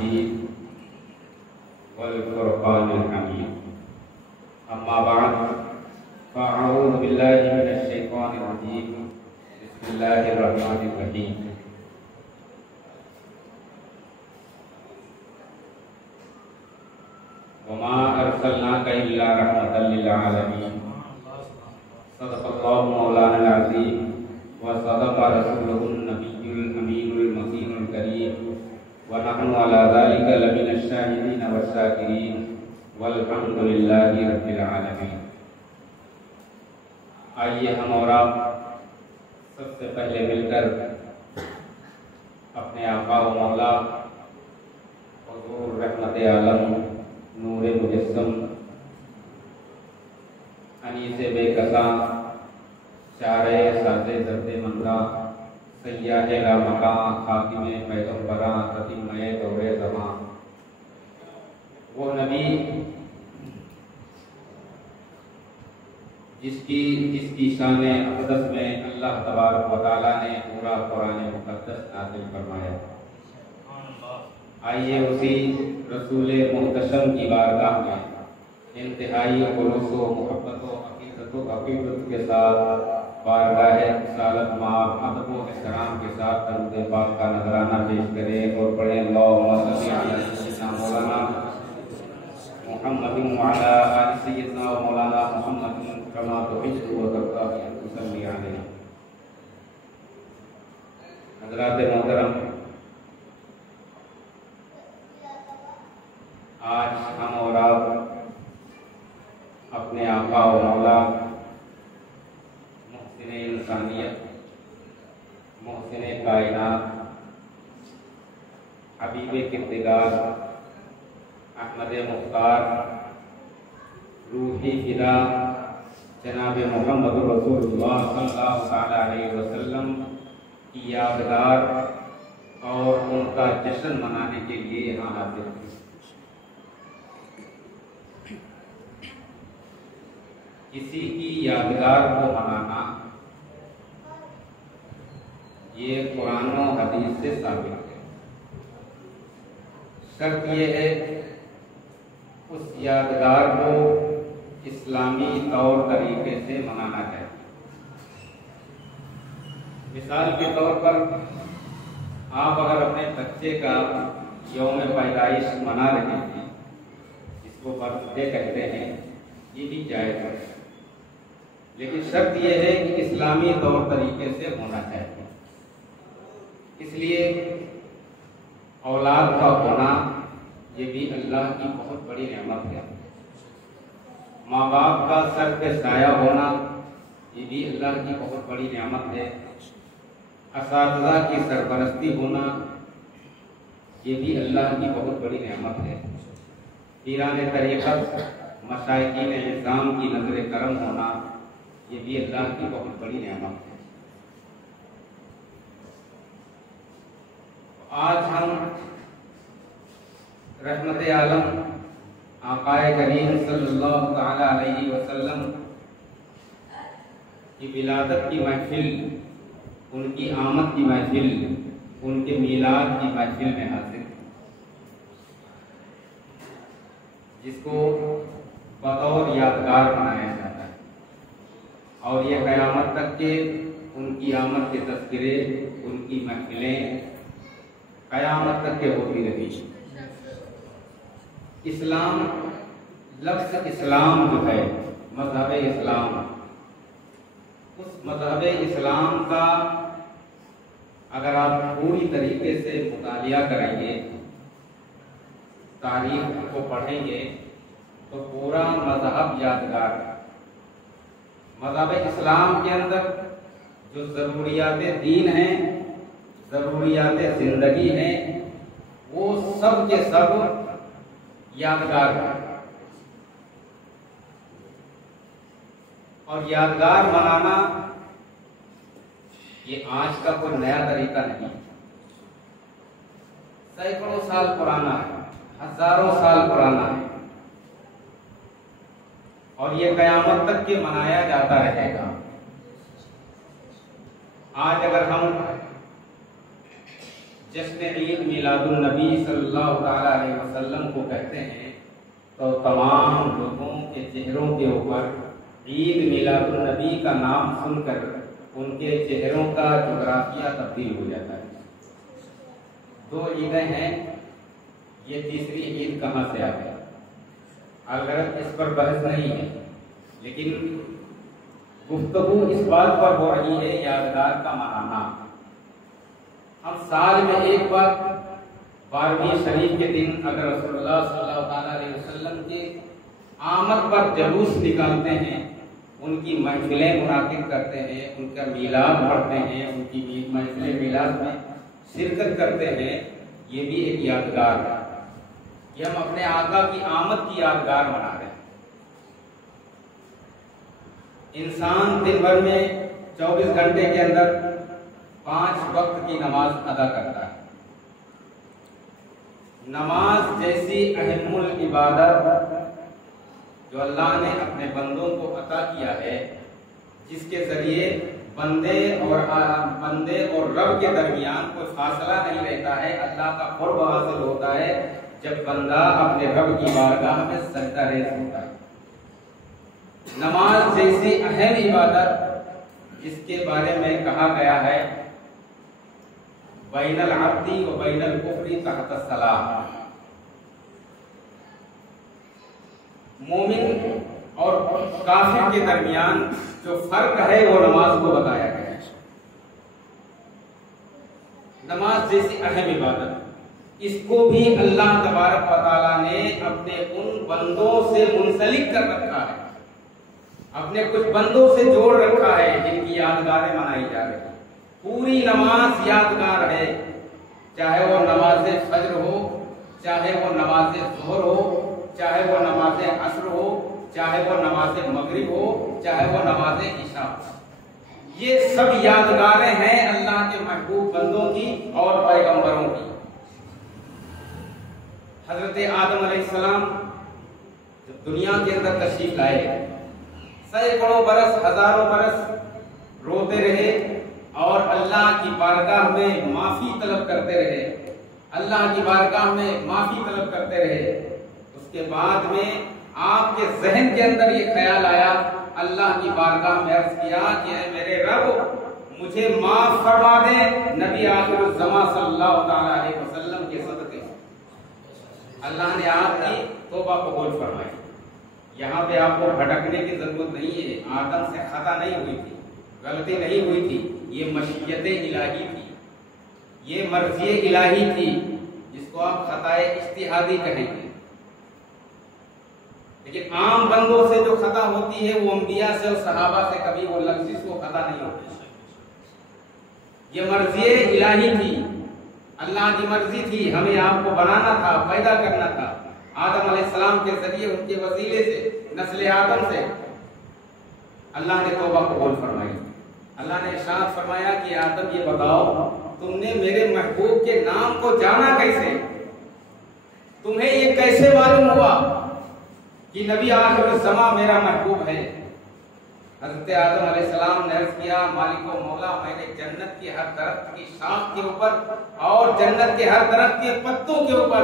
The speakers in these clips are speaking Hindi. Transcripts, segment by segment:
मजीद वल फुरक़ानिल हमीद। अम्मा बाद फ़अऊज़ु बिल्लाहि मिनश शैतानिर रजीम। बिस्मिल्लाहिर रहमानिर रहीम। वमा अरसलनाका इल्ला रहमतल लिल आलमीन। सदक़ल्लाहु मौलाना अज़ीम व सदक़ रसूलुहुन नबियुल अमीनुल मकीनुल करीम व नहनु अला ज़ालिका लमिनश शाहिदीन वश्शाकिरीन वल्हम्दुलिल्लाहि रब्बिल आलमीन। आइए हम और आप सबसे पहले मिलकर अपने आका व मौला हुज़ूर रहमत आलम नूरे मुजस्सम अनीसे बेकसा शारे साज़े ज़र्दे मंदा सय्याहे लामका खातिमे पैगम्बरा खतीमे दौरे ज़मां वो नबी जिसकी शान अक़दस में अल्लाह तबारक व तआला ने पूरा कुरान मुक़द्दस नाज़िल फरमाया। आइए उसी रसूल मुहतशम की बारगाह में इंतहाई खुलूस व मोहब्बत व अक़ीदत के साथ बारगाह रिसालत माँ अदब व एहतराम के साथ दरूद पाक का नजराना पेश करें और पढ़ें अल्लाहुम्मा सल्लि अला सय्यिदिना मौलाना मुहम्मदिन व अला आलि सय्यिदिना व मौलाना मुहम्मदिन कमा तुहिब्बु व तर्दा अन तुसल्ली अलैहि। हज़रात मोहतरम, आज हम और आप अपने आका व मौला मुहसिन इंसानियत, मुहसिन कायनात, हबीब किरदार, अहमद मुख्तार, रूही फिदा जनाब मोहम्मद रसूलुल्लाह सल्लल्लाहु अलैहि वसल्लम की यादगार और उनका जश्न मनाने के लिए यहाँ हाजिर हैं। किसी की यादगार को मनाना ये कुरान और हदीस से साबित है। शर्त ये है उस यादगार को इस्लामी तौर तरीके से मनाना चाहिए। मिसाल के तौर पर आप अगर अपने बच्चे का यौम पैदाइश मना रहे हैं, इसको बर्थडे कहते हैं, ये भी जायज़ है, लेकिन शर्त यह है कि इस्लामी तौर तरीके से होना चाहिए। इसलिए औलाद का होना ये भी अल्लाह की बहुत बड़ी नेमत है। माँ बाप का सर पे साया होना ये भी अल्लाह की बहुत बड़ी नेमत है। असातिज़ा की सरपरस्ती होना ये भी अल्लाह की बहुत बड़ी नेमत है। पीराने तरीक़त मशाइखीन इस्लाम की नज़र करम होना ये भी अल्लाह की बहुत बड़ी नेमत है। आज हम रहमत आलम आकाए करीम सल्लल्लाहु तआला अलैहि वसल्लम की विलादत की महफिल, उनकी आमद की महफिल, उनके मीलाद की महफिल में हाजिर, जिसको बतौर यादगार बनाया जाता है और ये क़यामत तक के उनकी आमद के तज़किरे, उनकी महफिलें क़यामत तक के होती रही। इस्लाम, लफ्ज़ इस्लाम जो है, मज़हब इस्लाम, उस मज़हब इस्लाम का अगर आप पूरी तरीके से मुतालिया करेंगे, तारीख को पढ़ेंगे, तो पूरा मज़हब यादगार। मज़हब इस्लाम के अंदर जो ज़रूरियात दीन हैं, ज़रूरियात ज़िंदगी हैं, वो सब के सब यादगार है। और यादगार मनाना ये आज का कोई नया तरीका नहीं, सैकड़ों साल पुराना है, हजारों साल पुराना है और ये क़यामत तक के मनाया जाता रहेगा। आज अगर हम जश्न ईद मिलादुन नबी सल्लल्लाहु ताला अलैहि वसल्लम को कहते हैं, तो तमाम लोगों के चेहरों के ऊपर ईद मिलादुन नबी का नाम सुनकर उनके चेहरों का जोग्राफिया तब्दील हो जाता है। 2 ईदें हैं, ये तीसरी ईद कहाँ से आ गई? अगर इस पर बहस नहीं है, लेकिन गुफ्तगू इस बात पर हो रही है यादगार का मनाना। हम साल में एक बार 12वीं शरीफ के दिन अगर रसूलुल्लाह सल्लल्लाहु अलैहि वसल्लम के आमद पर जुलूस निकालते हैं, उनकी महफिलें मुनाकिद करते हैं, उनका मीलाद पढ़ते हैं, उनकी महफिल मीलाद में शिरकत करते हैं, ये भी एक यादगार है कि हम अपने आका की आमद की यादगार मना रहे हैं। इंसान दिन भर में 24 घंटे के अंदर 5 वक्त की नमाज अदा करता है। नमाज जैसी अहमुल इबादत जो अल्लाह ने अपने बंदों को अता किया है, जिसके जरिए बंदे और रब के दरमियान कोई फासला नहीं रहता है, अल्लाह का कुर्ब हासिल होता है जब बंदा अपने रब की बारगाह में सजदा रेज़ होता है। नमाज जैसी अहम इबादत जिसके बारे में कहा गया है बैनल अब्दी व बैनल कुफ्री तहत सलाह, मोमिन और काफिर के दरमियान जो फर्क है वो नमाज को बताया गया है। नमाज जैसी अहम इबादत, इसको भी अल्लाह तबारक व तआला ने अपने उन बंदों से मुंसलिक कर रखा है, अपने कुछ बंदों से जोड़ रखा है जिनकी यादगारें मनाई जा रही है। पूरी नमाज यादगार है, चाहे वो नमाज फज्र हो, चाहे वो नमाज ज़ोहर हो, चाहे वो नमाज असर हो, चाहे वो नमाज मगरिब हो, चाहे वो नमाज इशा हो। ये सब यादगारें हैं अल्लाह के महबूब बंदों की और पैगंबरों की। हजरत आदम अलैहिस्सलाम जब दुनिया के अंदर तशरीफ लाए, सैकड़ों बरस, हजारों बरस रोते रहे और अल्लाह की बारगाह में माफी तलब करते रहे, अल्लाह की बारगाह में माफी तलब करते रहे। उसके बाद में आपके जहन के अंदर ये ख्याल आया, अल्लाह की बारगाह में अर्ज किया कि मेरे रब मुझे माफ फरमा दे नबी आखिरुल ज़मा सल्लल्लाहु अलैहि वसल्लम के सदक़े। अल्लाह ने आपकी तौबा कबूल फरमाई। यहाँ पे आपको भटकने की जरूरत नहीं है, आदम से खता नहीं हुई थी, गलती नहीं हुई थी, ये मशीयत इलाही थी, ये मर्जी इलाही थी, जिसको आप खताए इज्तिहादी कहेंगे। लेकिन आम बंदों से जो खता होती है वो अंबिया से और सहाबा से कभी वो लफ्ज़ को खता नहीं होती। ये मर्जी इलाही थी, अल्लाह की मर्जी थी, हमें आपको बनाना था, पैदा करना था। आदम अलैहिस्सलाम के जरिए, उनके वसीले से, नस्ल आदम से अल्लाह ने तौबा कबूल फरमाई। अल्लाह ने इरशाद फरमाया कि आदम ये बताओ, तुमने मेरे महबूब के नाम को जाना कैसे? तुम्हें ये कैसे मालूम हुआ कि नबी आखिर ज़मा मेरा महबूब है? हज़रत आदम अलैहिस्सलाम ने अर्ज़ किया, मालिको मौला, मैंने जन्नत की हर दरख्त की शाख के ऊपर और जन्नत के हर दरख्त के पत्तों के ऊपर,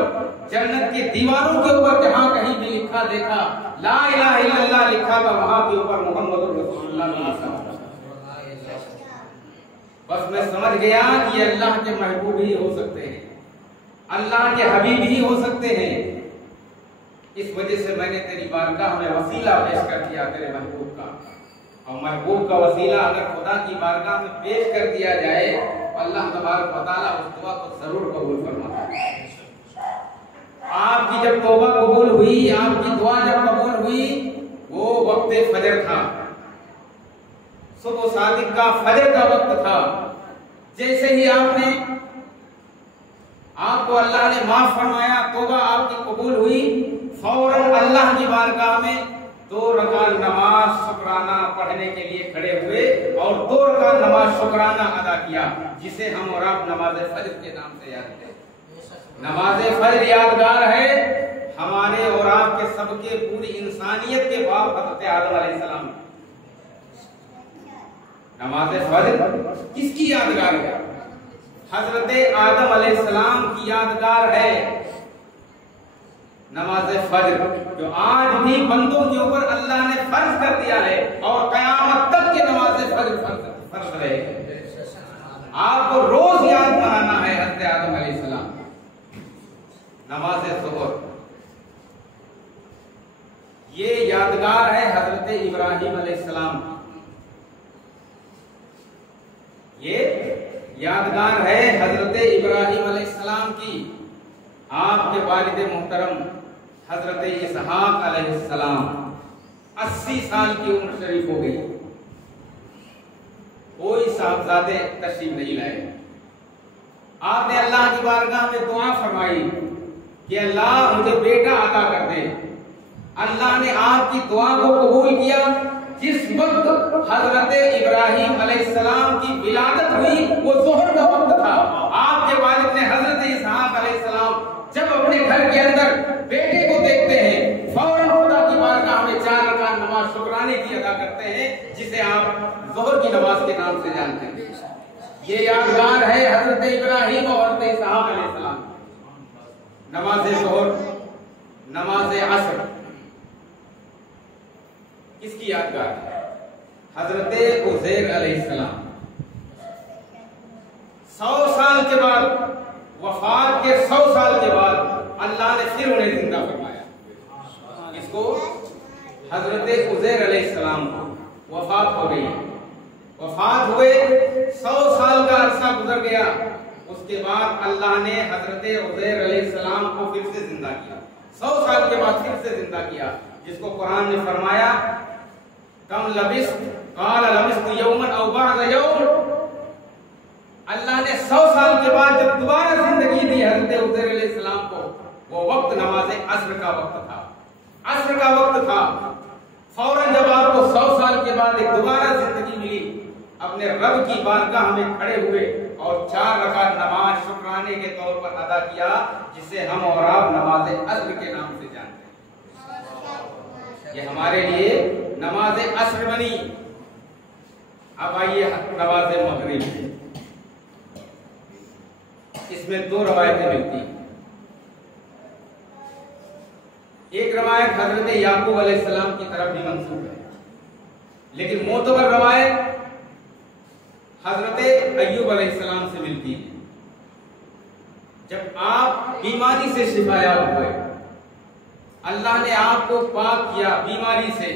जन्नत की दीवारों के ऊपर जहाँ कहीं भी लिखा देखा ला इलाहा इल्लल्लाह लिखा था, वहां के ऊपर मुहम्मदुर रसूलुल्लाह। बस मैं समझ गया कि अल्लाह के महबूब ही हो सकते हैं, अल्लाह के हबीब ही हो सकते हैं। इस वजह से मैंने तेरी बारगाह में वसीला पेश कर दिया तेरे महबूब का, और महबूब का वसीला अगर खुदा की बारगाह में पेश कर दिया जाए तो अल्लाह तबारक व तआला उस दुआ को जरूर कबूल फरमाता है। आपकी जब तौबा कबूल हुई, आपकी दुआ जब कबूल हुई, वो वक्त फजर था, सुबह सादिक का फजर का वक्त था। जैसे ही आपको अल्लाह ने माफ फरमाया, तौबा आपकी कबूल हुई, फौरन अल्लाह की बारगाह में 2 रकात नमाज शुक्राना पढ़ने के लिए खड़े हुए और 2 रकात नमाज शुक्राना अदा किया, जिसे हम और आप नमाज फजर के नाम से याद हैं। नमाज फजर यादगार है हमारे और आपके सबके, पूरी इंसानियत के बाप हज़रत आदम अलैहिस्सलाम। नमाज फजर किसकी यादगार है? हजरत आदम अलैहिस्सलाम की यादगार है नमाज फज्र, जो आज भी बंदों के ऊपर अल्लाह ने फर्ज कर दिया है और कयामत तक के नमाज फज्र फर्ज रहे। आपको रोज याद मनाना है हजरत आदम अलैहिस्सलाम। नमाज ज़ोहर ये यादगार है हजरत इब्राहिम अलैहिस्सलाम, ये यादगार है हजरत इब्राहिम अलैहिस्सलाम की। आपके वालिद मोहतरम हजरत इसहाक अलैहिस्सलाम 80 साल की उम्र शरीफ हो गई, कोई साहबजादे तशरीफ नहीं लाए। आपने अल्लाह की बारगाह में दुआ फरमाई कि अल्लाह मुझे बेटा अता कर दे। अल्लाह ने आपकी दुआ को कबूल किया। जिस वक्त हजरत इब्राहिम अलैहिस्सलाम की विलादत हुई वो ज़ोहर का वक्त था। आपके वालिद ने हजरत इसहाक अलैहिस्सलाम जब अपने घर के अंदर बेटे को देखते हैं फौरन खुदा की बारगाह में 4 रकात नमाज शुक्राने की अदा करते हैं, जिसे आप ज़ोहर की नमाज के नाम से जानते हैं। ये यादगार है हजरत इब्राहिम और हजरत इसहाक अलैहिस्सलाम। नमाज ज़ोहर, नमाज असर किसकी यादगार है? हजरत उज़ैर अलैहिस्सलाम 100 साल के बाद, वफात के 100 साल के बाद अल्लाह ने फिर उन्हें जिंदा फरमाया। इसको हजरत उज़ैर अलैहिस्सलाम को वफात हो गई, वफात हुए 100 साल का अरसा गुजर गया। उसके बाद अल्लाह ने हजरत उज़ैर अलैहिस्सलाम को फिर से जिंदा किया, 100 साल के बाद फिर से जिंदा किया, जिसको कुरान ने फरमाया कम लबिस काल लबिस्तु यौमन औ बअद यौम। अल्लाह ने 100 साल के बाद जब दोबारा जिंदगी दी हजरत उज़ैर अलैहिस्सलाम को, वो वक्त नमाज असर का वक्त था, असर का वक्त था। फौरन जब आपको 100 साल के बाद एक दोबारा जिंदगी मिली, अपने रब की बारगाह में खड़े हुए और 4 रकात नमाज शुक्राने के तौर पर अदा किया, जिसे हम और आप नमाज असर के नाम से जानते हैं। ये हमारे लिए नमाज असर बनी। अब आइए नमाज मगरिब, इसमें 2 रवायतें मिलती हैं। एक रवायत हजरत याकूब अलैहिस्सलाम की तरफ भी मंसूब है, लेकिन मोतबर रवायत हजरत अय्यूब अलैहिस्सलाम से मिलती है। जब आप बीमारी से शिफायाब हुए, अल्लाह ने आपको पाक किया बीमारी से,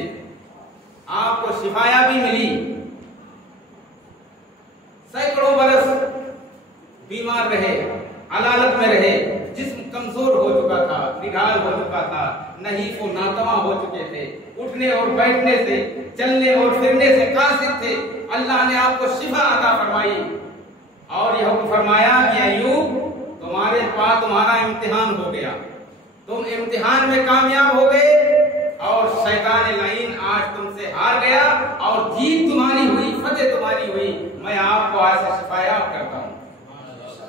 आपको शिफायाबी मिली, सैकड़ों बरस बीमार रहे, अलालत में रहे, जिस्म कमजोर हो चुका था, निढाल हो चुका था, नहीफ और नातवा हो चुके थे, उठने और बैठने से, चलने और फिरने से कासिर थे। अल्लाह ने आपको शिफा अता फरमाई और यह हुक्म फरमाया कि अय्यूब तुम्हारे पास तुम्हारा इम्तिहान हो गया, तुम इम्तिहान में कामयाब हो गए और शैतान लाइन आज तुमसे हार गया और जीत तुम्हारी हुई, फतेह तुम्हारी हुई। मैं आपको आज से शिफायाब करता हूँ।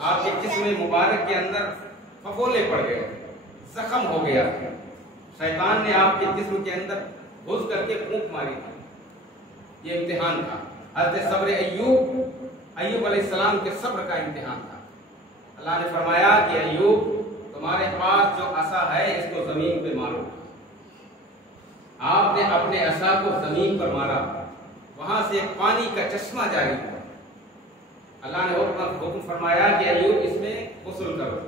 आपके जिस्म मुबारक के अंदर फफोले पड़ गए, जख्म हो गया, शैतान ने आपके जिस्म के अंदर घुस करके फूंक मारी थी। ये इम्तिहान था हज़रत सब्र अय्यूब अलैहिस्सलाम के सब्र का इम्तिहान था। अल्लाह ने फरमाया कि अय्यूब तुम्हारे पास जो असा है इसको जमीन पे मारो। आपने अपने असा को जमीन पर मारा, वहां से पानी का चश्मा जारी हुआ। अल्लाह ने हुक्म फरमाया कि अय्यूब इसमें गुस्ल करो।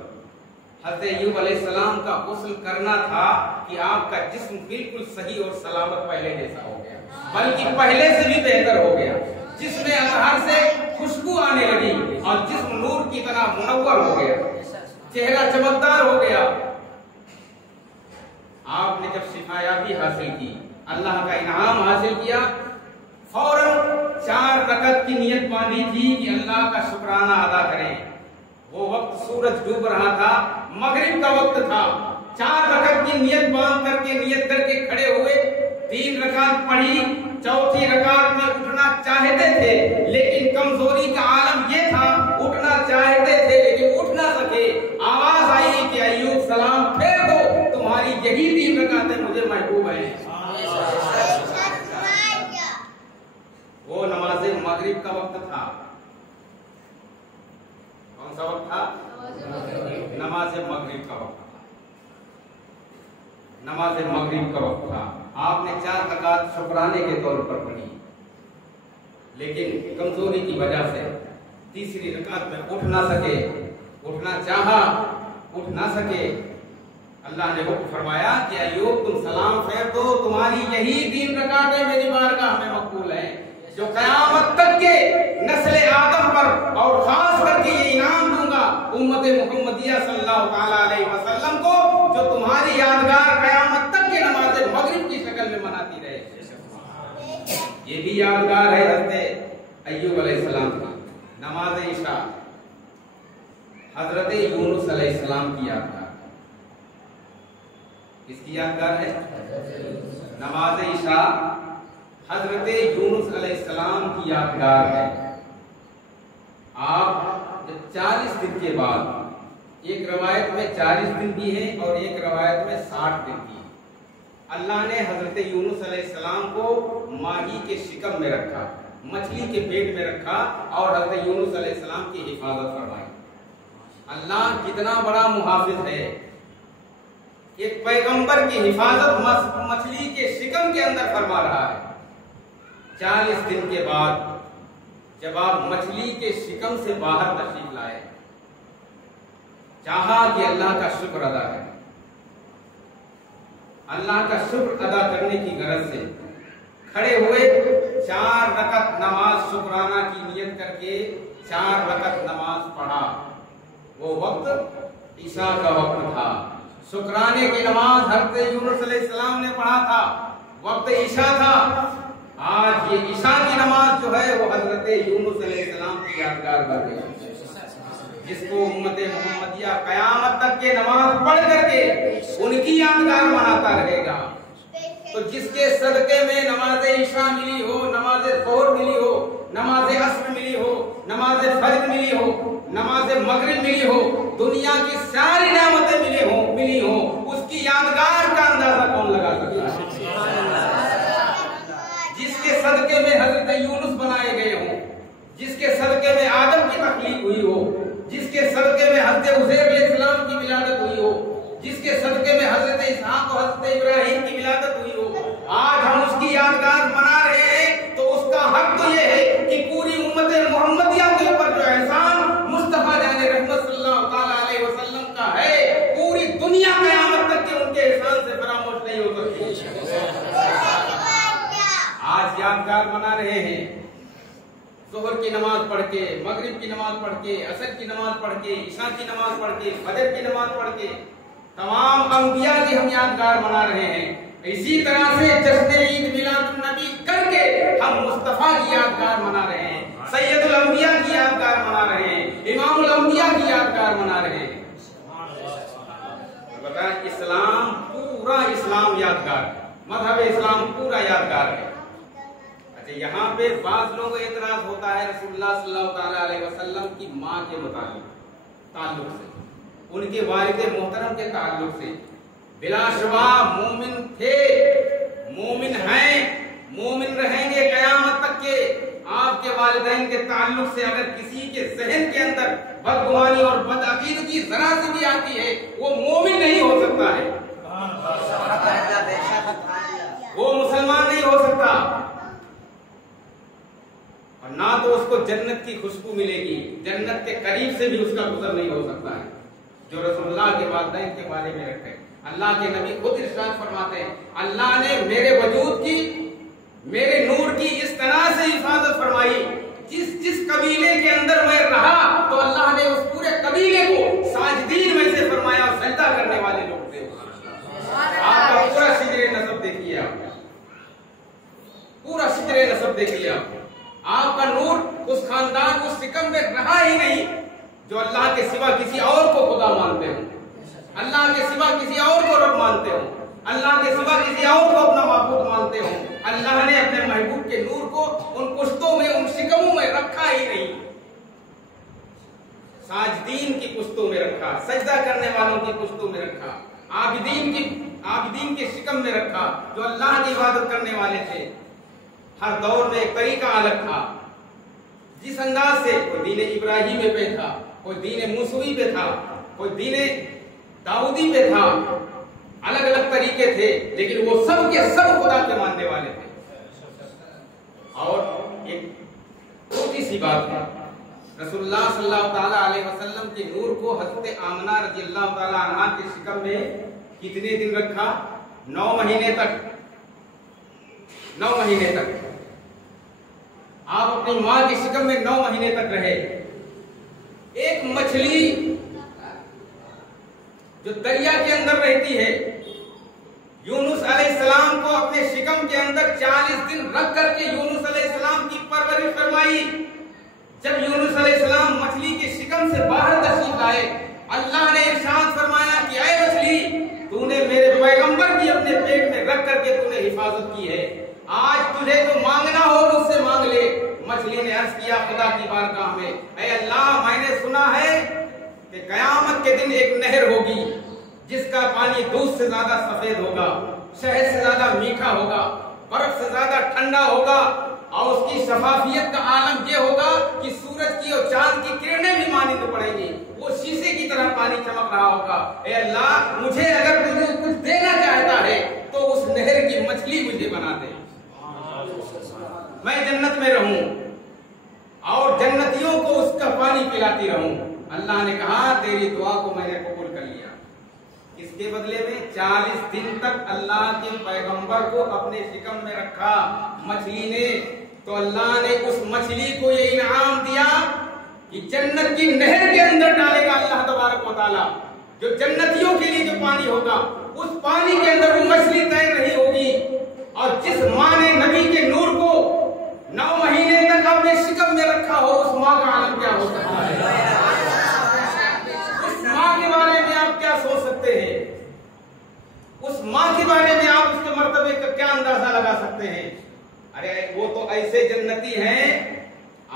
हज़रत अय्यूब अलैहिस्सलाम का गुस्ल करना था कि आपका जिस्म बिल्कुल सही और सलामत पहले जैसा हो गया, बल्कि पहले से भी बेहतर हो गया। जिसमें अजहर से खुशबू आने लगी और जिस्म नूर की तरह मुनव्वर हो गया, चेहरा चमकदार हो गया। आपने जब शिफायाबी हासिल की, अल्लाह का इनाम हासिल किया, फौरन 4 रकत की नियत बांधी थी कि अल्लाह का शुक्राना अदा करें। वो वक्त सूरज डूब रहा था, मगरिब का वक्त था। 4 रकत की नियत बांध करके नियत करके खड़े हुए, 3 रकात पढ़ी, चौथी रकात में उठना चाहते थे, लेकिन कमजोरी का आलम ये था, उठना चाहते थे लेकिन उठ ना सके। आवाज आई कि अय्यूब सलाम फेर दो, तुम्हारी यही 3 रकातें मुझे महबूब है। वो नमाज मगरिब का वक्त था। कौन नमाज मगरिब का वक्त था, आपने 4 रकात शुक्राने के तौर पर पढ़ी, लेकिन कमजोरी की वजह से तीसरी रकात में उठ ना सके, उठना चाहा उठ ना सके। अल्लाह ने हुक्म फरमाया कि अय्यूब तुम सलाम फेर दो, तुम्हारी यही 3 रकातें मेरी बारगाह में मकबूल है, जो कयामत तक के नस्ल आदम पर और खास करके ये इनाम दूंगा उम्मत मुहम्मदिया सल्लल्लाहु ताला अलैहि वसल्लम को, जो तुम्हारी यादगार कयामत तक के नमाज मगरिब की शक्ल में मनाती रहे। ये भी यादगार है हज़रत अय्यूब अलैहिस्सलाम की नमाज इशा, हजरत यूनुस अलैहिस्सलाम की यादगार। किसकी यादगार है? नमाज इशा हजरत यूनुस अलैहिस्सलाम की यादगार है। आप जब 40 दिन के बाद, एक रवायत में 40 दिन भी है और एक रवायत में 60 दिन भी, अल्लाह ने हजरत यूनुस अलैहिस्सलाम को माही के शिकम में रखा, मछली के पेट में रखा और हजरत यूनुस अलैहिस्सलाम की हिफाजत फरमाई। अल्लाह कितना बड़ा मुहाफिज है, एक पैगंबर की हिफाजत मछली के शिकम के अंदर फरमा रहा है। 40 दिन के बाद जब आप मछली के शिकम से बाहर तशरीफ लाए, चाहा कि अल्लाह का शुक्र अदा करें, अल्लाह का शुक्र अदा करने की गरज से खड़े हुए, 4 रकत नमाज शुक्राना की नियत करके 4 रकत नमाज पढ़ा। वो वक्त ईशा का वक्त था, शुक्राने की नमाज हज़रत यूनुस अलैहिस्सलाम ने पढ़ा था, वक्त ईशा था। आज ये ईशा की नमाज जो है वो हज़रत यूनुस अलैहिस्सलाम की यादगार बन गई, जिसको उम्मत मुहम्मदिया कयामत तक के नमाज पढ़ करके उनकी यादगार मनाता रहेगा। तो जिसके सदके में नमाज ईशा मिली हो, नमाज ज़ोहर मिली हो, नमाज अस्र मिली हो, नमाज फज्र मिली हो, नमाज मगरिब मिली हो, दुनिया की सारी नेमतें मिली हो, उसकी यादगार का अंदाजा कौन लगा सकता है? जिसके सदके में हजरत यूनुस बनाए गए हों, जिसके सदके में आदम की तख्लीक हुई हो, जिसके सदके में हजरत उज़ैर अलैहिस्सलाम की विलादत हुई हो, जिसके सदके में हजरत इसहाक और हजरत इब्राहिम की विलादत हुई हो, आज हम उसकी यादगार मना रहे हैं। तो उसका हक तो ये है कि पूरी उम्मत मुहम्मदिया के ऊपर जो एहसान मुस्तफा जाने रहमत सल्लल्लाहु ताला अलैहि वसल्लम का है, पूरी दुनिया क़यामत तक के उनके एहसान से फरामोश नहीं हो सकती। आज यादगार मना रहे हैं, ज़ोहर की नमाज पढ़ के, मगरिब की नमाज पढ़ के, असर की नमाज पढ़ के, ईशा की नमाज पढ़ के, फजर की नमाज पढ़ के, तमाम अंबिया की हम यादगार मना रहे हैं। इसी तरह से जश्न ईद मिलादुन नबी करके हम मुस्तफा की यादगार मना रहे हैं, सैयदुल अंबिया की यादगार मना रहे हैं, इमामुल अंबिया की यादगार मना रहे हैं। बताएं, इस्लाम पूरा इस्लाम यादगार, मजहब इस्लाम पूरा यादगार है। अच्छा, यहाँ पे बाज लोगों को एतराज होता है रसूलुल्लाह सल्लल्लाहु अलैहि वसल्लम की माँ के ताल्लुक से, उनके वालिद मोहतरम के ताल्लुक से। बिलाशुबा मोमिन थे, मोमिन हैं, मोमिन रहेंगे कयामत तक के। आपके वालिदैन के ताल्लुक से अगर किसी के जहन के अंदर बदगुमानी और बदअकीदगी जरा सी भी आती है, वो मोमिन नहीं हो सकता है, वो मुसलमान नहीं हो सकता, और ना तो उसको जन्नत की खुशबू मिलेगी, जन्नत के करीब से भी उसका गुजर नहीं हो सकता है। जो रसूलुल्लाह के वालिदैन के बारे में रखते हैं, अल्लाह के नबी खुद इरशाद फरमाते हैं, अल्लाह ने मेरे वजूद की, मेरे नूर की इस तरह से हिफाजत फरमाई, जिस कबीले के अंदर मैं रहा तो अल्लाह ने उस पूरे कबीले को साजिदीन में से फरमाया, सजदा करने वाले लोग थे। आपका पूरा शिजरे नसब देखिए, आप पूरा शिजरे नसब देखिए, आपका नूर उस खानदान, उस सिकम में रहा ही नहीं जो अल्लाह के सिवा किसी और को खुदा मानते हो, अल्लाह के सिवा किसी और को रब मानते हो, अल्लाह के सिवा किसी और को अपना माबूद मानते हो। अल्लाह ने अपने महबूब के नूर को उन पुश्तों में, उन शिकमों में रखा ही नहीं, साजिदीन की पुश्तों में रखा, सजदा करने वालों की पुश्तों में रखा, आबिदीन के शिकम में रखा, जो अल्लाह की इबादत करने वाले थे। हर दौर में एक तरीका अलग था, जिस अंदाज से कोई दीन इब्राहिमी पे था, कोई दीन मूसवी पे था, कोई दीन दाऊदी पे था, अलग अलग तरीके थे, लेकिन वो सब के सब खुदा के मानने वाले थे। और एक छोटी सी बात है, रसूलुल्लाह सल्लल्लाहु ताला अलैहि वसल्लम के नूर को हज़रत आमना रज़ियल्लाहु ताला अन्हा के शिकम में कितने दिन रखा? 9 महीने तक। 9 महीने तक आप अपनी मां के शिकम में 9 महीने तक रहे। एक मछली जो दरिया के अंदर रहती है, यूनुस अलैहिस्सलाम को अपने शिकम के अंदर 40 दिन रख करके यूनुस अलैहिस्सलाम की परवरिश फरमाई। जब यूनुस अलैहिस्सलाम मछली के शिकम से बाहर तशरीफ लाए, अल्लाह ने इरशाद फरमाया कि ऐ मछली, तूने मेरे पैगंबर की अपने पेट में रख करके तूने हिफाजत की है, आज तुझे जो मांगना हो मुझसे मांग ले। मछली ने अर्ज किया खुदा की बारगाह में, ऐ अल्लाह, मैंने सुना है कि कयामत के दिन एक नहर होगी जिसका पानी दूध से ज्यादा सफेद होगा, शहद से ज्यादा मीठा होगा, बर्फ से ज्यादा ठंडा होगा, और उसकी शफाफियत का आलम ये होगा कि सूरज की और चांद की किरणें भी मानिंद पड़ेंगी, वो शीशे की तरह पानी चमक रहा होगा। ऐ अल्लाह, मुझे अगर तुझे कुछ देना चाहता है तो उस नहर की मछली मुझे बना दे, मैं जन्नत में रहूं और जन्नतियों को उसका पानी पिलाती रहूं। अल्लाह ने कहा, तेरी दुआ को मैंने कबूल कर लिया। इसके बदले में 40 दिन तक अल्लाह के पैगंबर को अपने शिकम में रखा मछली ने, तो अल्लाह ने उस मछली को ये इनाम दिया कि जन्नत की नहर के अंदर डालेगा अल्लाह तबारक व तआला। जो जन्नतियों के लिए जो पानी होगा, उस पानी के अंदर वो मछली तैर रही होगी। और जिस माँ ने नबी के नूर को 9 महीने तक अपने शिकम में रखा हो, उस माँ का आलम क्या हो सकता है? उस माँ के बारे में आप क्या सोच सकते हैं? उस माँ के बारे में आप उसके मर्तबे का क्या अंदाजा लगा सकते हैं? अरे वो तो ऐसे जन्नती हैं,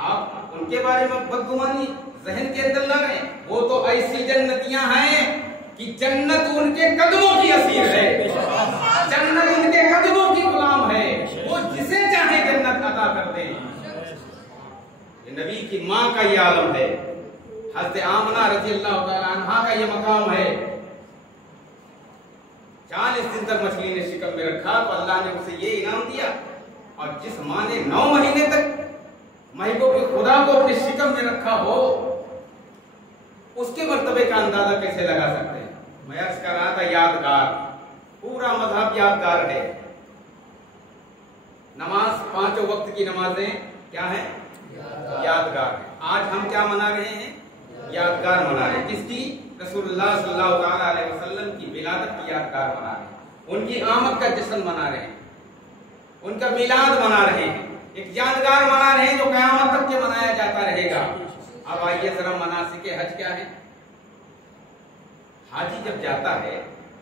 आप उनके बारे में बदगुमानी जहन के अंदर ला रहे हैं। वो तो ऐसी जन्नतियां हैं कि जन्नत उनके कदमों की असीर है, जन्नत उनके कदमों की गुलाम है, वो जिसे चाहे जन्नत अता कर दे। ये नबी की माँ का ये आलम है, हज़रत आमना रज़ियल्लाहु ताला अन्हा का ये मकाम है। 40 दिन तक मछली ने शिकम में रखा तो अल्लाह ने उसे ये इनाम दिया। और जिस माँ ने 9 महीने तक महबूब खुदा को अपने शिकम में रखा हो, उसके मर्तबे का अंदाजा कैसे लगा सकते हैं? मैं अर्ज कर रहा था, यादगार, पूरा मजहब यादगार है। नमाज, 5 वक्त की नमाजें क्या है? यादगार है। आज हम क्या मना रहे हैं? यादगार मना रहे हैं। किसकी? रसूलुल्लाह सल्लल्लाहु अलैहि वसल्लम की विलादत की यादगार मना रहे हैं, उनकी आमद का जश्न मना रहे हैं, उनका मिलाद मना रहे हैं, एक यादगार मना रहे हैं जो क़यामत तक के मनाया जाता रहेगा। अब आइए जरा मनासिके हज क्या है? हाजी जब जाता है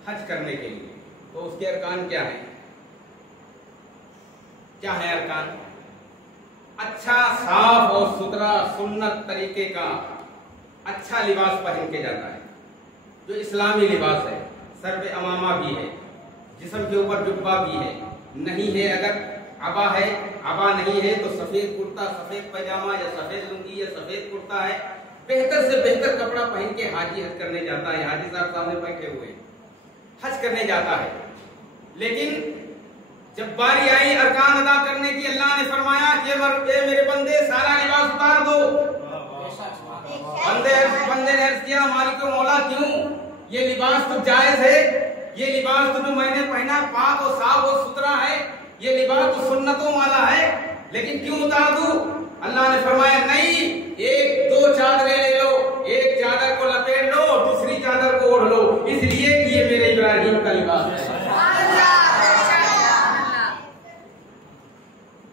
हज करने के लिए तो उसके अरकान क्या है? क्या है अरकान? अच्छा, साफ और सुथरा सुन्नत तरीके का अच्छा लिबास पहन के जाता है, जो इस्लामी लिबास है। सर पे अमामा भी है, जिस्म के ऊपर जुब्बा भी है, नहीं है अगर अबा है, अबा नहीं है तो सफेद कुर्ता, सफेद पैजामा या सफेद लुंगी या सफेद कुर्ता है, बेहतर से बेहतर कपड़ा पहन के हाजी हज करने जाता है। हाजी साहब सामने बैठे हुए हज करने जाता है। लेकिन जब बारी आई अरकान अदा करने की, अल्लाह ने फरमाया कि मेरे बंदे सारा लिबास उतार दो। बंदे ने अर्ज किया, मालिक मौला क्यों? ये लिबास तो जायज है, ये लिबास तो जो मैंने पहना पाक और साफ और सुथरा है, ये लिबास तो सुन्नतों वाला है, लेकिन क्यों उतार दूं? अल्लाह ने फरमाया नहीं, 1-2 चादरें ले लो, एक चादर को लपेट लो, दूसरी चादर को ओढ़ लो, इसलिए कि ये मेरे इब्राहिम का लिबास है।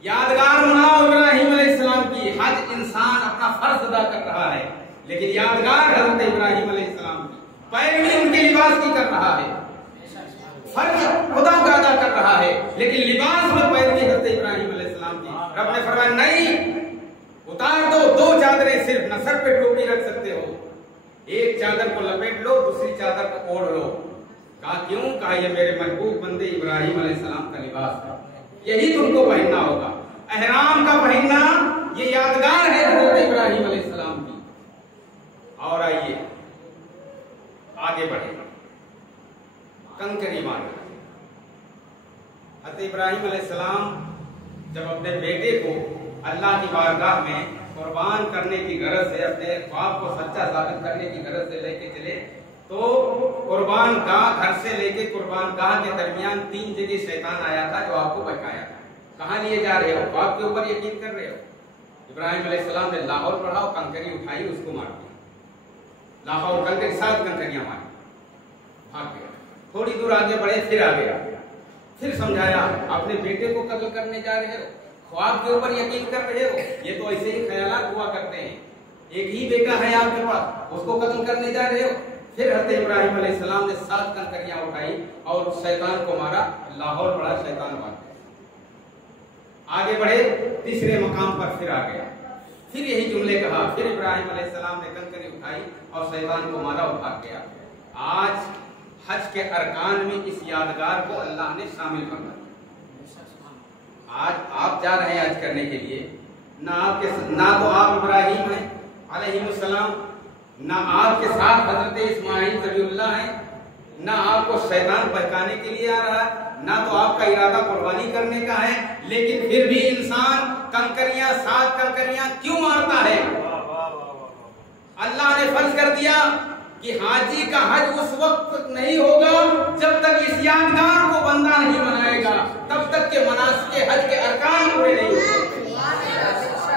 यादगार मनाओ इब्राहिम अलैहिस्सलाम की। हज इंसान अपना फर्ज अदा कर रहा है, लेकिन यादगार हजरत इब्राहिम अलैहिस्सलाम की पैरवी उनके लिबास की कर रहा है। फर्ज खुदा का अदा कर रहा है, लेकिन लिबास में पैरवी हजरत इब्राहिम अलैहिस्सलाम की। रब ने फरमाया नहीं, उतार दो 2 चादरें, सिर्फ न सर पे टोपी रख सकते हो, एक चादर को लपेट लो, दूसरी चादर को ओढ़ लो। कहा क्यों? कहा ये मेरे महबूब बंदे इब्राहिम अलैहिस्सलाम का लिबास है, यही तुमको पहनना होगा। एहराम का पहनना ये यादगार है हजरत इब्राहिम अलैहिस्सलाम की। और आइए आगे बढ़े। कंकरी मारी। हज़रत इब्राहिम अलैहिस्सलाम जब अपने बेटे को अल्लाह की बारगाह में कुर्बान करने की गरज से, अपने ख्वाब को सच्चा साबित करने की गरज से लेके चले, तो कुर्बान गाह, घर से लेके कुर्बान गाह के दरमियान 3 जगह शैतान आया था जो आपको बचाया था। कहाँ लिए जा रहे हो? ख्वाब के ऊपर यकीन कर रहे हो? इब्राहिम अलैहिस्सलाम ने लाहौर पढ़ा और कंकरी उठाई, उसको मार दिया। लाहौर कंकरी 7 कंकरियां मारी, भाग गया। थोड़ी दूर आगे बढ़े, फिर आ गया, फिर समझाया अपने बेटे को कत्ल करने जा रहे हो, ख्वाब के ऊपर यकीन कर रहे हो, ये तो ऐसे ही ख्यालात हुआ करते हैं, एक ही बेटा है आपके पास, उसको कत्ल करने जा रहे हो। फिर हज़रत इब्राहिम अलैहिस्सलाम ने 7 कंकरियां उठाई और शैतान को मारा, लाहौर पड़ा, शैतान मार गया। आगे बढ़े, तीसरे मकाम पर फिर आ गया, फिर यही जुमले कहा, फिर इब्राहिम अलैहिस्सलाम ने कंकरी उठाई और शैतान को मारा और भाग गया। आज हज के अरकान में इस यादगार को अल्लाह ने शामिल कर दिया। आज आप जा रहे हैं हज करने के लिए, ना तो आप इब्राहिम हैं अलैहिस्सलाम, ना आपके साथ हजरत इस्माइल ज़बीहुल्लाह हैं, ना आपको शैतान बहकाने के लिए आ रहा है, ना तो आपका इरादा कुर्बानी करने का है, लेकिन फिर भी इंसान कंकरियां, 7 कंकरियां क्यों मारता है? अल्लाह ने फर्ज कर दिया कि हाजी का हज उस वक्त तक नहीं होगा जब तक इस यादगार को बंदा नहीं बनाएगा, तब तक के मनासिक हज के अरकान पूरे नहीं होते।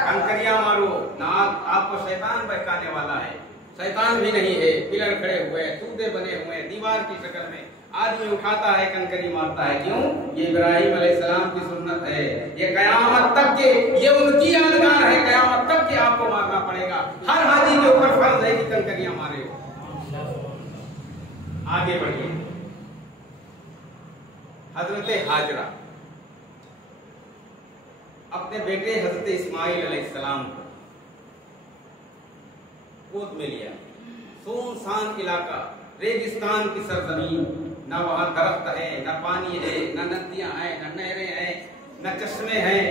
कंकरियां मारो ना, आपको शैतान बहकाने वाला है, शैतान भी नहीं है, पिलर खड़े हुए, तूते बने हुए, दीवार की शक्ल में आदमी उठाता है, कंकरी मारता है। क्यों? ये इब्राहिम अलैहिस्सलाम की सुन्नत है, ये कयामत तक के, ये उनकी यादगार है, कयामत तक के आपको मारना पड़ेगा। हर हाजी के ऊपर फर्ज है कि कंकरियां मारे हो। आगे बढ़िए, हजरत हाजरा अपने बेटे हजरत इस्माइल अलैहिस्सलाम को गोद में लिया। सुनसान इलाका, रेगिस्तान की सरजमीन, न वहां दरख्त है, न पानी है, न नदियां हैं, न नहरें हैं, न चश्मे हैं,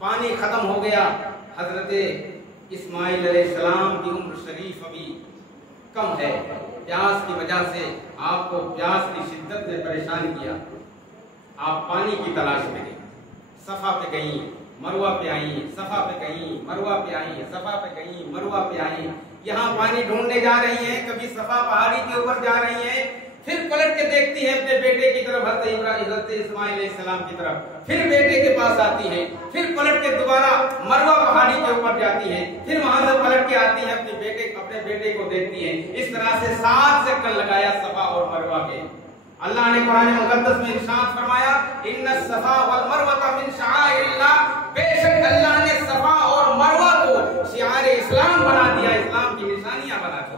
पानी खत्म हो गया। हजरत इस्माइल अलैहिस्सलाम की उम्र शरीफ अभी कम है, प्यास की वजह से आपको प्यास की शिद्दत ने परेशान किया। आप पानी की तलाश में गई, सफा पे गई, मरवा पे आई, सफा पे गई, मरवा पे आई, सफा पे गई, मरवा पे आई, यहाँ पानी ढूंढने जा रही हैं, कभी सफा पहाड़ी के ऊपर जा रही हैं, फिर पलट के देखती है अपने बेटे की तरफ, हज़रत इस्माइल अलैहिस्सलाम की तरफ, फिर बेटे के पास आती है, फिर पलट के दोबारा मरवा पहाड़ी के ऊपर जाती है, फिर वहां से पलट के आती है, अपने बेटे को देखती है। इस तरह से 7 चक्कर लगाया सफा और मरवा के। अल्लाह ने कुरान मुकद्दस में इरशाद फरमाया, इन्ना सफा वल मरवा मिन शआइरिल्लाह, बेशक अल्लाह ने सफा और मरवा को शिआर इस्लाम बना दिया, इस्लाम की निशानियां बना दी।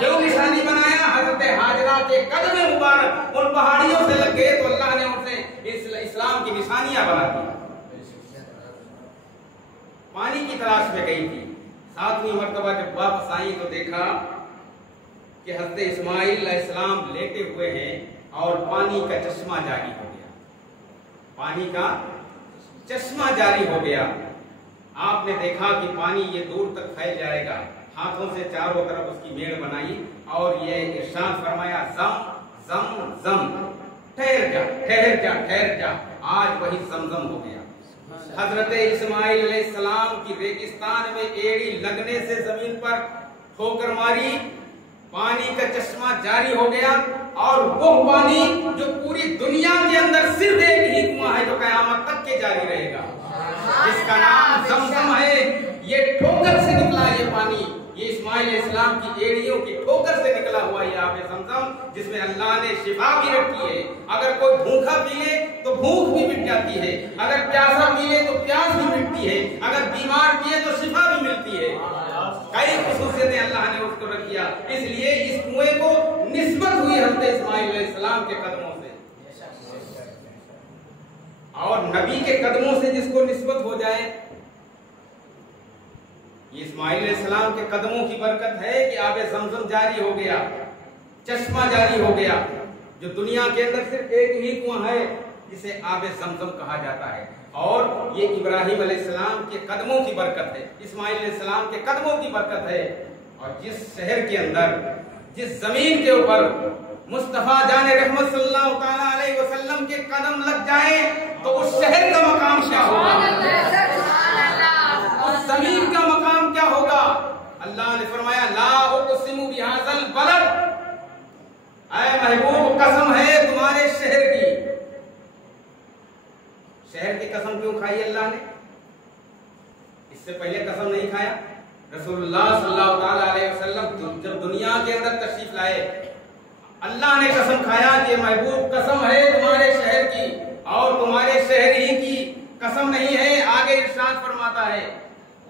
क्यों निशानी बनाया? हजरत हाजरा के कदम मुबारक उन पहाड़ियों से लग गए तो अल्लाह ने उनसे इस्लाम की निशानियां बना दी। पानी की तलाश में गई थी, 7वीं मर्तबा जब वापस आई तो देखा कि हज़रत इस्माइल अलैहिस्सलाम लेटे हुए हैं और पानी का चश्मा जारी हो गया, पानी का चश्मा जारी हो गया। आपने देखा कि पानी ये दूर तक फैल जाएगा, हाथों से चारों तरफ उसकी मेड़ बनाई और ये इरशाद फरमाया, जम जम जम, ठहर जा ठहर जा ठहर जा, आज वही जमजम हो गया। हजरत इस्माइल अलैहिस्सलाम की रेगिस्तान में एड़ी लगने से जमीन पर ठोकर मारी, पानी का चश्मा जारी हो गया और वो पानी जो पूरी दुनिया के अंदर सिर्फ एक ही कुआं है जो कयामत तक के जारी रहेगा, जिसका नाम जमजम है। ये ठोकर से निकला ये पानी, ये इस्माइल अलैहिस्सलाम की एड़ियों की ठोकर से निकला हुआ ये आबे जमजम, जिसमें अल्लाह ने शिफा भी रखी है। अगर कोई भूखा पी ले तो भूख भी मिट जाती है, अगर प्यासा पी ले तो प्यास भी मिटती है, अगर बीमार पिए तो शिफा भी मिलती है। कई खुसूसियतें अल्लाह ने उसको रखिया, इसलिए इस कुएं को निस्बत हुई हज़रत इस्माइल अलैहिस्सलाम के कदमों से, और नबी के कदमों से जिसको निस्बत हो जाए, ये इस्माइल अलैहिस्सलाम के कदमों की बरकत है कि आबे ज़मज़म जारी हो गया, चश्मा जारी हो गया। जो दुनिया के अंदर सिर्फ एक ही कुआं है जिसे आबे ज़मज़म कहा जाता है, और ये इब्राहिम अलैहिस्सलाम के कदमों की बरकत है, इस्माइल अलैहिस्सलाम के कदमों की बरकत है। और जिस शहर के अंदर, जिस जमीन के ऊपर मुस्तफा जाने रहमत सल्लल्लाहु ताला अलैहि वसल्लम के कदम लग जाए तो उस शहर का मकाम क्या होगा, उस जमीन का मकाम क्या होगा। अल्लाह ने फरमाया ला उक़सिमु बिहाज़ल बलद, ऐ महबूब कसम है तुम्हारे शहर की। शहर की कसम क्यों खाई अल्लाह ने, इससे पहले कसम नहीं खाया। रसूलुल्लाह सल्लल्लाहु ताला अलैहि वसल्लम जब दुनिया के अंदर तशरीफ लाए, अल्लाह ने कसम खाया कि महबूब कसम है तुम्हारे शहर की, और तुम्हारे शहर ही की कसम नहीं है। आगे इरशाद फरमाता है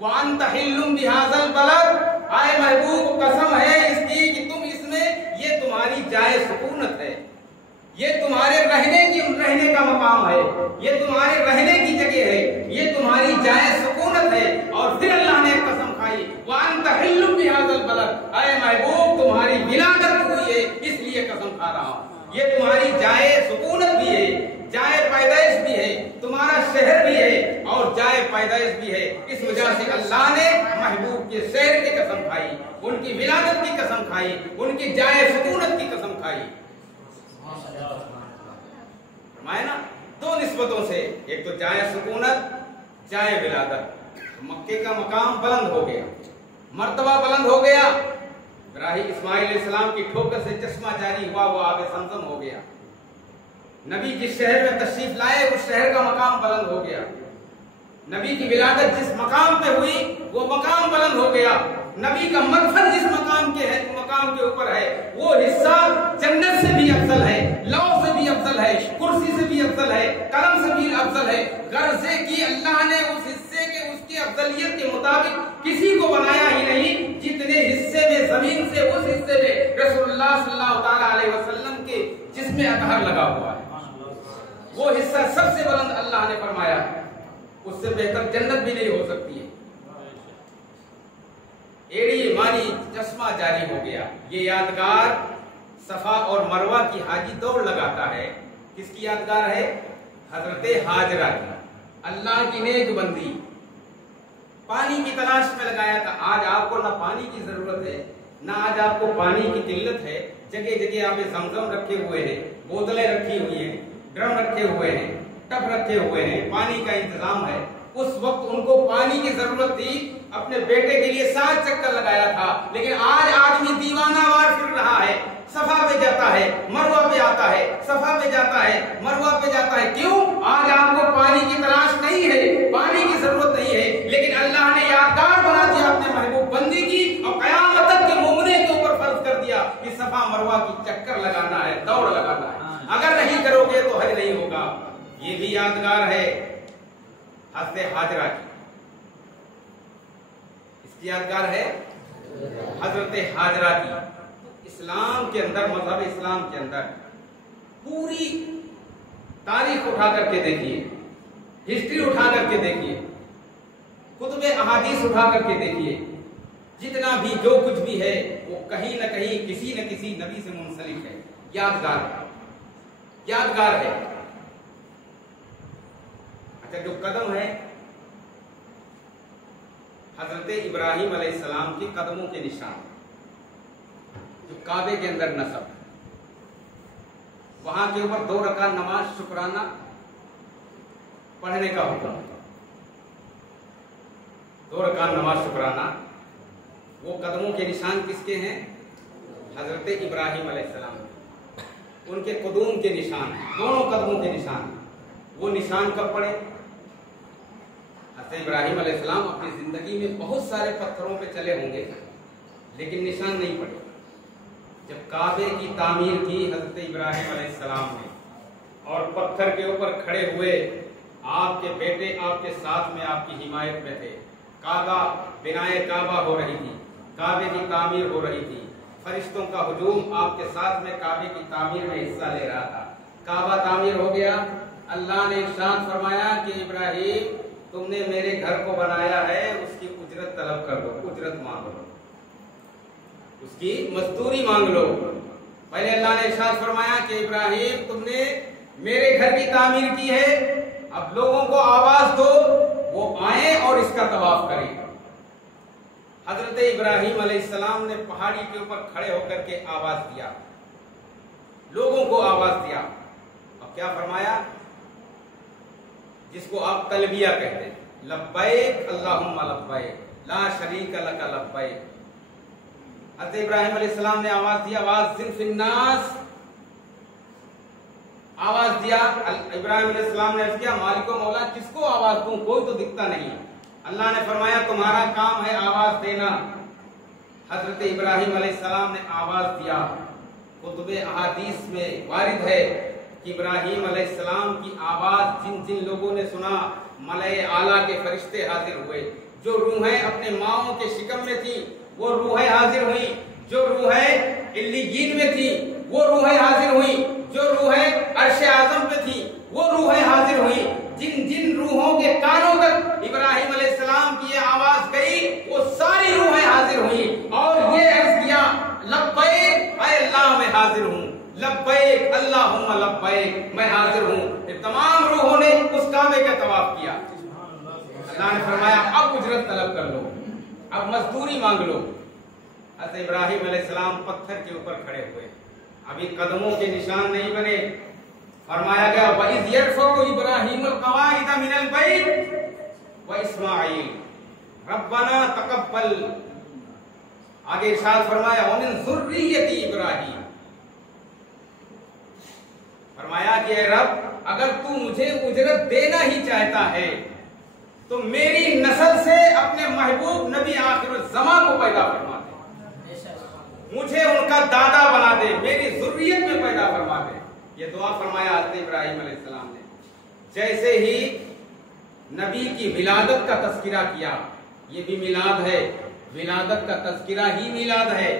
व अंत हिल्लुम बिहाज़ल बलद, आए महबूब कसम है इसकी कि तुम इसमें, ये तुम्हारी जाए सुकूनत है, ये तुम्हारे रहने का मकाम है, ये तुम्हारे रहने की जगह है, ये तुम्हारी जाए सुकूनत है। और फिर अल्लाह ने कसम खाई व अंत हिल्लुम बिहाज़ल बलद, आए महबूब तुम्हारी विलादत हुई है इसलिए कसम खा रहा हूं। ये तुम्हारी जाए सुकूनत भी है, जाए पैदाइश भी है, तुम्हारा शहर भी है और जाए पैदाइश भी है। इस वजह से अल्लाह ने महबूब के शहर की कसम खाई, उनकी विलादत की कसम खाई, उनकी जाए सुकूनत की कसम खाई। फरमाया ना दो निस्बतों से, एक तो जाए सुकूनत, जाए विलादत। मक्के का मकाम बुलंद हो गया, मर्तबा बुलंद हो गया। इब्राहिम इस्माइल अलैहिस्सलाम की ठोकर से चश्मा जारी हुआ, वो आबे ज़मज़म हो गया। नबी जिस शहर में तशरीफ लाए उस शहर का मकाम बुलंद हो गया। नबी की विलादत जिस मकाम पे हुई वो मकाम बुलंद हो गया। नबी का मदफन जिस मकाम के ऊपर है वो हिस्सा जन्नत से भी अफजल है, लौ से भी अफजल है, कुर्सी से भी अफजल है, कलम से भी अफजल है। गर्ज़े की अल्लाह ने उस हिस्से के उसकी अफजलियत के मुताबिक किसी को बनाया ही नहीं, जितने हिस्से में जमीन से उस हिस्से में रसूलुल्लाह सल्लल्लाहु ताला अलैहि वसल्लम के जिसमें अतहर लगा हुआ है, वो हिस्सा सबसे बुलंद अल्लाह ने फरमाया, उससे बेहतर जन्नत भी नहीं हो सकती है। एड़ी मानी चश्मा जारी हो गया। ये यादगार सफा और मरवा की हाजी दौड़ लगाता है। किसकी यादगार है? हजरते हाजरा की। अल्लाह की नेक बंदी पानी की तलाश में लगाया था। आज आपको ना पानी की जरूरत है, ना आज आपको पानी की किल्लत है। जगह जगह आप ज़मज़म रखे हुए हैं, बोतलें रखी हुई हैं, ड्रम रखे हुए हैं, टब रखे हुए हैं, पानी का इंतजाम है। उस वक्त उनको पानी की जरूरत थी, अपने बेटे के लिए 7 चक्कर लगाया था। लेकिन आज आदमी दीवानावार फिर रहा है, सफा पे जाता है, मरवा पे आता है, सफा पे जाता है, मरवा पे जाता है। क्यों? आज आपको पानी की तलाश नहीं है, पानी की जरूरत नहीं है, लेकिन अल्लाह ने यादगार बना दिया अपने महबूब बंदी की, और कयामत तक के मोमिने के ऊपर फर्ज कर दिया कि सफा मरवा की चक्कर लगाना है, दौड़ लगाना है। अगर नहीं करोगे तो हज नहीं होगा। ये भी यादगार है हज़रत हाजरा की। इसकी यादगार है हज़रत हाजरा की। इस्लाम के अंदर, मजहब इस्लाम के अंदर पूरी तारीख उठा करके देखिए, हिस्ट्री उठा करके देखिए, कुतुबे अहादीस उठा करके देखिए, जितना भी जो कुछ भी है वो कहीं न कहीं किसी न किसी नबी से मुंसलिक है। यादगार है। अच्छा, जो कदम है हजरत इब्राहिम अलैहिस्सलाम के कदमों के निशान, जो काबे के अंदर नसब, वहां के ऊपर 2 रकात नमाज शुक्राना पढ़ने का हुक्म। 2 रकात नमाज शुक्राना, वो कदमों के निशान किसके हैं? हजरत इब्राहिम अलैहिस्सलाम, उनके कदूम के निशान, दोनों कदमों के निशान। वो निशान कब पड़े? हज़रत इब्राहिम अलैहिस्सलाम अपनी जिंदगी में बहुत सारे पत्थरों पे चले होंगे, लेकिन निशान नहीं पड़े। जब काबे की तामीर की हज़रत इब्राहिम अलैहिस्सलाम ने, और पत्थर के ऊपर खड़े हुए आपके बेटे आपके साथ में, आपकी हिमायत में थे। काबा, बिनाए काबा हो रही थी, काबे की तामीर हो रही थी, फरिश्तों का हुजूम आपके साथ में काबे की तामीर में हिस्सा ले रहा था। काबा तामीर हो गया, अल्लाह ने इरशाद फरमाया कि इब्राहिम तुमने मेरे घर को बनाया है, उसकी उजरत तलब कर दो, उजरत मांग लो, उसकी मजदूरी मांग लो। पहले अल्लाह ने इरशाद फरमाया कि इब्राहिम तुमने मेरे घर की तामीर की है, अब लोगों को आवाज दो, वो आए और इसका तवाफ करें। हजरत इब्राहिम अलैहिस्सलाम ने पहाड़ी के ऊपर खड़े होकर के आवाज दिया, क्या फरमाया, जिसको आप तलबिया कहते हैं, लब्बैक अल्लाहुम्मा लब्बैक ला शरीक लक लब्बैक। हज़रत इब्राहिम अलैहिस्सलाम ने आवाज दिया, वाज़िन फिन्नास, आवाज दिया। इब्राहिम अलैहिस्सलाम ने अर्ज़ किया, मालिको मौला किसको आवाज दूं, कोई तो दिखता नहीं। अल्लाह ने फरमाया तुम्हारा काम है आवाज देना। हजरत इब्राहिम अलैहिस्सलाम ने आवाज दिया। कुतुबे अहादीस में वारिद है कि इब्राहिम अलैहिस्सलाम की आवाज जिन जिन लोगों ने सुना, मलाए आला के फरिश्ते हाजिर हुए। जो रूहें अपने माओं के शिकम में थी वो रूहें हाजिर हुई, जो रूहें इल्लीयीन में थी वो रूहें हाजिर हुई, जो रूहें अर्श आजम पे थी वो रूहें हाजिर हुई। जिन जिन रूहों के कानों तक इब्राहिम अलैहिस्सलाम की आवाज गई वो सारी रूहें हाजिर हुई और ये अर्ज किया, लब्बैक ऐ अल्लाह मैं हाजिर हूँ, लब्बैक अल्लाहुम्मा लब्बैक मैं हाजिर हूँ। ये तमाम रूहों ने उस काबे का तवाफ किया। अल्लाह ने फरमाया अब उजरत तलब कर लो, अब मजदूरी मांग लो। हज़रत इब्राहिम अलैहिस्सलाम पत्थर के ऊपर खड़े हुए, अभी कदमों के निशान नहीं बने। फरमाया गया वइज़ यरफ़उ इब्राहीमुल क़वाइद मिनल बैत व इस्माईल रब्बना तक़ब्बल। आगे इरशाद फरमाया व मिन ज़ुर्रिय्यति इब्राहीम। फरमाया कि ऐ रब अगर तू मुझे उजरत देना ही चाहता है तो मेरी नस्ल से अपने महबूब नबी आखिरुल ज़मा को पैदा फरमा दे, मुझे उनका दादा बना दे, मेरी ज़ुर्रियत में पैदा फरमा दे। ये दुआ फरमाया हज़रत इब्राहिम अलैहिस्सलाम ने। जैसे ही नबी की विलादत का तज़किरा किया, ये भी मिलाद है, विलादत का तज़किरा ही मिलाद है,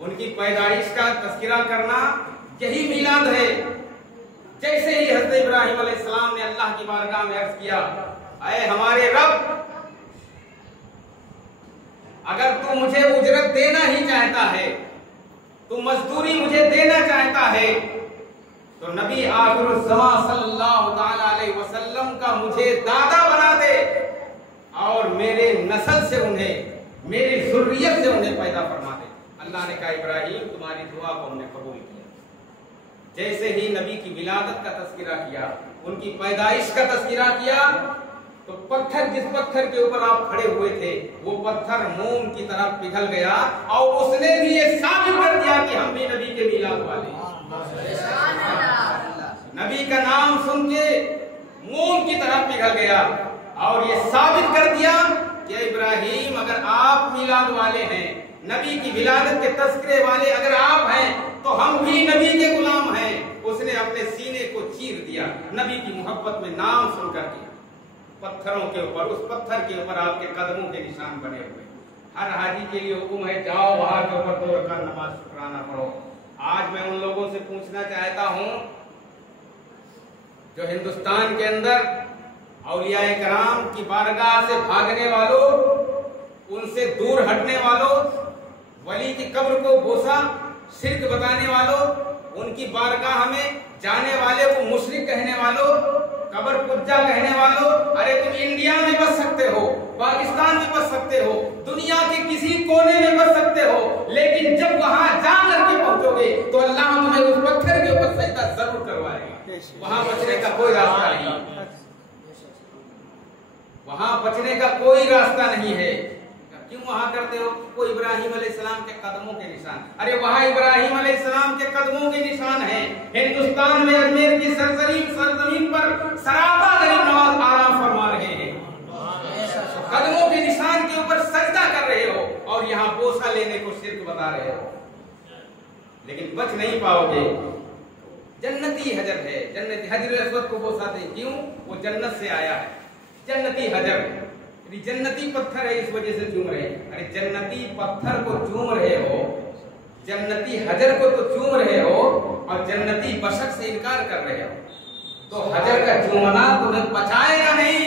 उनकी पैदाइश का तज़किरा करना यही मिलाद है। जैसे ही हज़रत इब्राहिम अलैहिस्सलाम ने अल्लाह की बारगाह में अर्ज़ किया, ऐ हमारे रब अगर तू मुझे उजरत देना ही चाहता है, तू मजदूरी मुझे देना चाहता है, तो नबी आखिरुल ज़मा सल्लल्लाहु तआला अलैहि वसल्लम का मुझे दादा बना दे और मेरे नस्ल से उन्हें, मेरी ज़ुर्रियत से उन्हें पैदा फरमा दे। अल्लाह ने कहा इब्राहिम तुम्हारी दुआ को हमने कबूल किया। जैसे ही नबी की विलादत का तज़किरा किया, उनकी पैदाइश का तज़किरा किया, तो पत्थर, जिस पत्थर के ऊपर आप खड़े हुए थे वो पत्थर मोम की तरह पिघल गया और उसने भी ये साबित कर दिया कि हम भी नबी के मिलाद वाले हैं। नबी का नाम सुन के मोम की तरह पिघल गया और ये साबित कर दिया कि इब्राहिम अगर आप मिलाद वाले हैं, नबी की विलादत के तज़किरे वाले अगर आप हैं, तो हम भी नबी के गुलाम हैं। उसने अपने सीने को चीर दिया नबी की मोहब्बत में नाम सुनकर के। पत्थरों के ऊपर, उस पत्थर के ऊपर आपके कदमों के निशान बने हुए। हर हाजी के लिए हुक्म है जाओ वहां के ऊपर 2 रकात नमाज शुक्राना पढ़ो। आज मैं उन लोगों से पूछना चाहता हूं जो हिंदुस्तान के अंदर औलियाए कराम की बारगाह से भागने वालों, उनसे दूर हटने वालों, वली की कब्र को बोसा शिर्क बताने वालों, उनकी बारगाह में जाने वाले को मुशरिक कहने वालों, कब्र पुज्जा कहने वालों, अरे तुम इंडिया में बस सकते हो, पाकिस्तान में बस सकते हो, दुनिया के किसी कोने में बस सकते हो, लेकिन जब वहां जाकर के पहुंचोगे तो अल्लाह तुम्हें उस पत्थर के ऊपर सजदा जरूर करवाएगा। वहां बचने का कोई रास्ता नहीं, वहां बचने का कोई रास्ता नहीं है। क्यों वहां करते हो? वो इब्राहिम अलैहिस्सलाम के कदमों के निशान, अरे वहां इब्राहिम अलैहिस्सलाम के कदमों के निशान है। हिंदुस्तान में अजमेर की सरजमीन पर सरापा गरीब नवाज आराम फरमा रहे हैं, कदमों के निशान के ऊपर सजदा कर रहे हो और यहाँ बोसा लेने को शिर्क बता रहे हो, लेकिन बच नहीं पाओगे। जन्नती हजर है, जन्नती हजर अस्वद को बोसा दे, क्यों? वो जन्नत से आया है। जन्नती हजर, जन्नती पत्थर है, इस वजह से चूम रहे। अरे जन्नती पत्थर को चूम रहे हो, जन्नती हजर को तो चूम रहे हो और जन्नती बशर से इनकार कर रहे हो, तो हजर का चूमना तुम्हें बचाएगा नहीं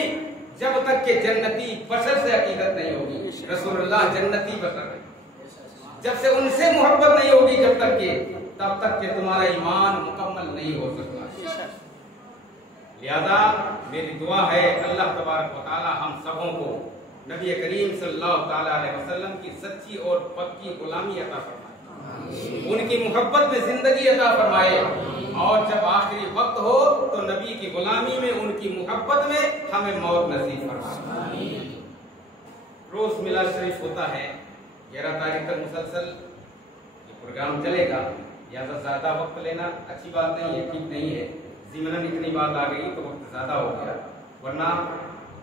जब तक कि जन्नती बशर से अकीदत नहीं होगी। रसूलुल्लाह जन्नती बशर है, जब से उनसे मोहब्बत नहीं होगी जब तक के, तब तक के तुम्हारा ईमान मुकम्मल नहीं हो सकता। लिहाजा मेरी दुआ है अल्लाह तबारक व तआला हम सबों को नबी करीम सल्लल्लाहु अलैहि वसल्लम की सच्ची और पक्की गुलामी अता फरमाए, उनकी मोहब्बत में जिंदगी अता फरमाए, और जब आखिरी वक्त हो तो नबी की गुलामी में, उनकी मोहब्बत में हमें मौत नसीब फरमाए। रोज मिलाद शरीफ होता है, 11 तारीख तक मुसलसल ये प्रोग्राम चलेगा। ज़्यादा ज्यादा वक्त लेना अच्छी बात नहीं है, ठीक नहीं है। ज़िमनन इतनी बात आ गई तो वक्त ज्यादा हो गया, वरना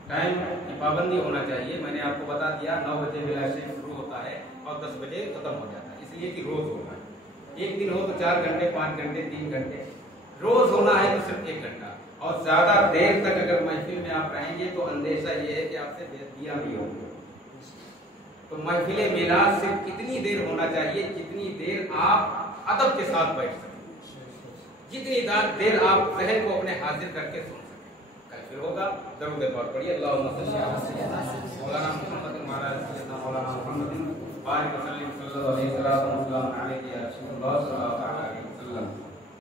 टाइम की पाबंदी होना चाहिए। मैंने आपको बता दिया 9 बजे मिलाद शरीफ शुरू होता है और 10 बजे खत्म हो जाता है, इसलिए कि रोज होना है। एक दिन हो तो 4 घंटे, 5 घंटे, 3 घंटे, रोज होना है तो सिर्फ 1 घंटा। और ज्यादा देर तक अगर महफिल में आप रहेंगे तो अंदेशा ये है कि आपसे बेइज्जतियां भी होंगी। तो महफिल मिलाद सिर्फ इतनी देर होना चाहिए जितनी देर आप अदब के साथ बैठ सकें, जितनी देर आप जहन को अपने हाजिर करके सुन सकें। कल फिर होगा, दरूद पाक पढ़िए। अल्लाहुम्मा सल्ली अला मौलाना मुहम्मद महाराज सैयदना मौलाना मुहम्मद बारिक वसल्लम सल्लल्लाहु अलैहि वसल्लम।